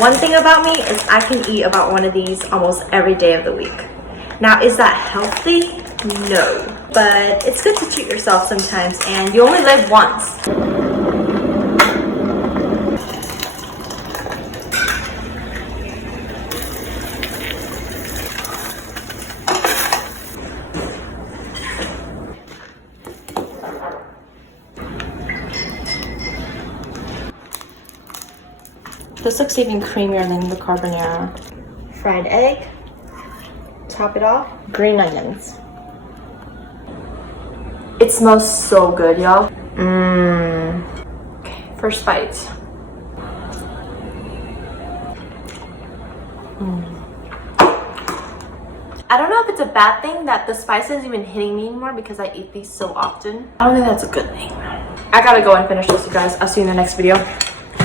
One thing about me is I can eat about one of these almost every day of the week. Now, is that healthy? No. But it's good to treat yourself sometimes, and you only live once. This looks even creamier than the carbonara. Fried egg. Top it off. Green onions. It smells so good, y'all. Okay, first bite. I don't know if it's a bad thing that the spice isn't even hitting me anymore because I eat these so often. I don't think that's a good thing. I gotta go and finish this, you guys. I'll see you in the next video.